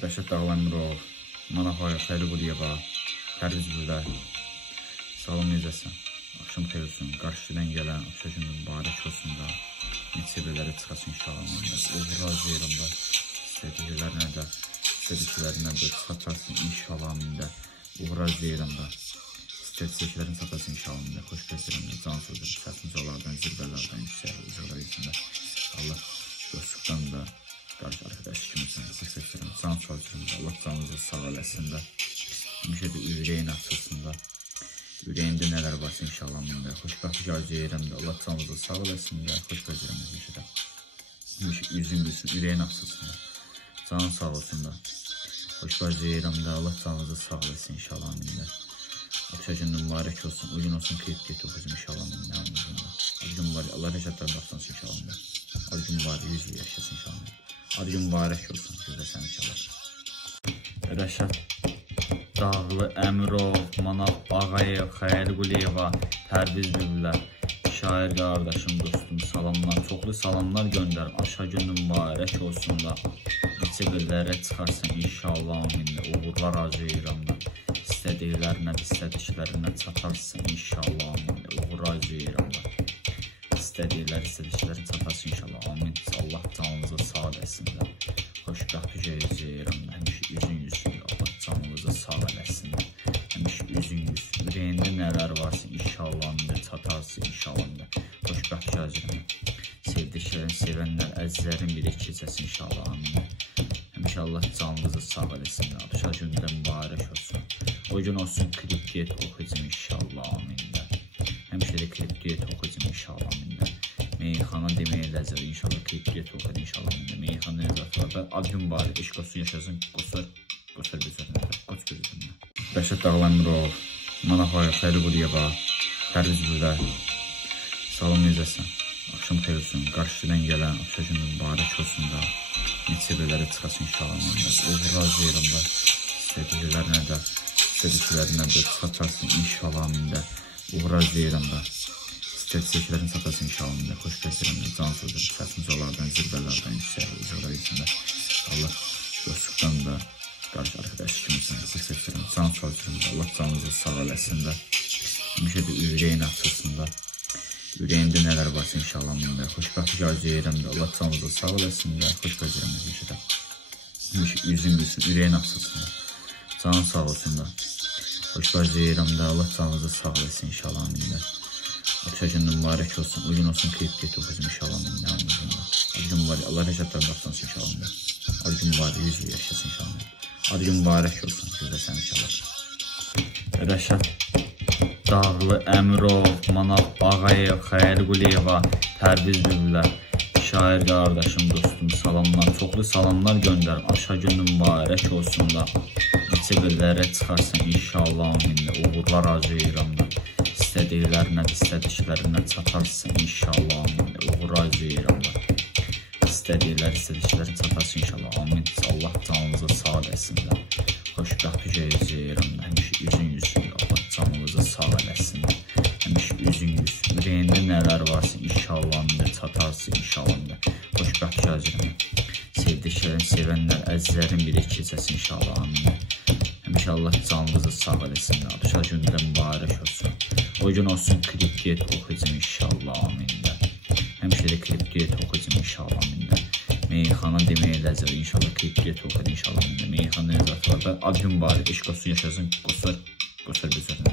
Rəşad Ağlamirov, Manahoya, Xəyrquliyeva, Pərviz Bürlər. Salam, necəsən? Axşam xeyir olsun. Qarşıdan gələn axşam günü mübarək olsun da. Neçəbələrə çıxasın inşallah. Uğur arzulayıram da. İstədiklərinə də, istədiklərinə də çıxacarsın inşallah. Uğur arzulayıram da. İstədiklərini çatasın inşallah. Xoş gəzdirəm də. Can sözüm, çatıncalardan, zirbələrdən, yüksək ucaqlar içində. Allah dostluqdan da qarşı arkadaş kimi xoş gəzdirəm. Can sözüm də. Allah canınızı sağ eləsin də. Həmişə də ürəyin açılsın da. Ürəyində nələr varsa inşallah məndə. Xoşbəxtlik arzulayıram da. Allah canınızı sağ eləsin də. Xoş gəzdirəm həmişə də. Həmişə üzün gülsün, ürəyin açılsın da. Canın sağ olsun da. Xoş arzulayıram da. Allah canınızı sağ eləsin inşallah məndə. Akşam günü mübarək olsun. O gün olsun ki, get oxucum inşallah məndə. Ad gün var. Allah rəşadlarını baxsansın inşallah məndə. Ad gün var. 100 il yaşasın inşallah məndə. Ad gün mübarək olsun. Gözəsən inşallah. Rəşad Dağlı, Əmirov, Manaf, Ağayev, Xəyrquliyeva, Pərviz Bürlər. Şair qardaşım, dostum, salamlar. Çoxlu salamlar göndərim. Aşağı günü mübarək olsun da. Neçə qəllərə çıxarsın inşallah amində. Uğurlar arzulayıram da. İstədiklərinə, istədiklərinə çatarsın inşallah amində. Uğur arzulayıram da. İstədiklərini çatarsın inşallah. Amin. Allah canınızı sağ eləsin də. Xoşbəxtlik arzulayıram da. Həmişə üzün yüzün də. Allah canınızı sağ eləsin də. Həmişə üzün yüzün. Ürəyində nələr varsa inşallah amində çatarsın inşallah amində. Xoşbəxtlik arzulayıram. Sevdiklərin, sevənlər, əzizlərin biri keçəsin inşallah amində. Həmişə Allah canınızı sağ eləsin də. Abşar gündə mübarək olsun. O gün olsun klip diyet oxuyacam inşallah amində. Həmişə də klip diyet oxuyacam inşallah amində. Meyxana demək ləzər inşallah klip diyet oxuyacam inşallah amində. Meyxana nəzərlərdə ad gün bari eşq olsun yaşasın. Qoçar bezərində. Qoç gözündə. Rəşad Ağlamirov, Manahoya, Xəyrquliyeva, Pərviz Bürlər. Salam, necəsən? Axşam xeyir olsun. Qarşıdan gələn axşam günü mübarək olsun da. Neçəbələrə çıxasın inşallah məndə. Uğur arzulayıram da. İstədiklərinə də, istədiklərinə də çıxacarsın inşallah məndə. Uğur arzulayıram da. İstədiklərini çatasın inşallah məndə. Xoş gəzdirəm də. Can sözüm, çatıncalardan, zirbələrdən, yüksək ucaqlar içində. Allah dostluqdan da qarşı arkadaş kimi xoş gəzdirəm. Can sözüm də. Allah canınızı sağ eləsin də. Həmişə də ürəyin açılsın da. Ürəyində nələr varsa inşallah məndə. Xoşbəxtlik arzulayıram da. Allah canınızı sağ eləsin də. Xoş gəzdirəm həmişə də. Həmişə üzün gülsün, ürəyin açılsın da. Canın sağ olsun da. Xoş arzulayıram da. Allah canınızı sağ eləsin inşallah məndə. Akşam günü mübarək olsun. O gün olsun ki, get oxucum inşallah məndə. Ad gün var. Allah rəşadlarını baxsansın inşallah məndə. Ad gün var. 100 il yaşasın inşallah məndə. Ad gün mübarək olsun. Gözəsən inşallah. Rəşad Dağlı, Əmirov, Manaf, Ağayev, Xəyrquliyeva, Pərviz Bürlər. Şair qardaşım, dostum, salamlar. Çoxlu salamlar göndərim. Aşağı günü mübarək olsun da. Neçə qəllərə çıxarsın inşallah amində. Uğurlar arzulayıram da. İstədiklərinə, istədiklərinə çatarsın inşallah amində. Uğur arzulayıram da. İstədiklərini çatarsın inşallah. Amin. Allah canınızı sağ eləsin də. Xoşbəxtlik arzulayıram da. Həmişə üzün yüzün də. Allah canınızı sağ eləsin də. Həmişə üzün yüzün. Ürəyində nələr varsa inşallah amində çatarsın inşallah amində. Xoşbəxtlik arzulayıram. Sevdiklərin, sevənlər, əzizlərin biri keçəsin inşallah amində. Həmişə Allah canınızı sağ eləsin də. Abşar gündə mübarək olsun. O gün olsun klip diyet oxuyacam inşallah amində. Həmişə də klip diyet oxuyacam inşallah amində. Meyxana demək ləzər inşallah klip diyet oxuyacam inşallah amində. Meyxana nəzərlərdə ad gün bari eşq olsun yaşasın. Qoçar bezərində.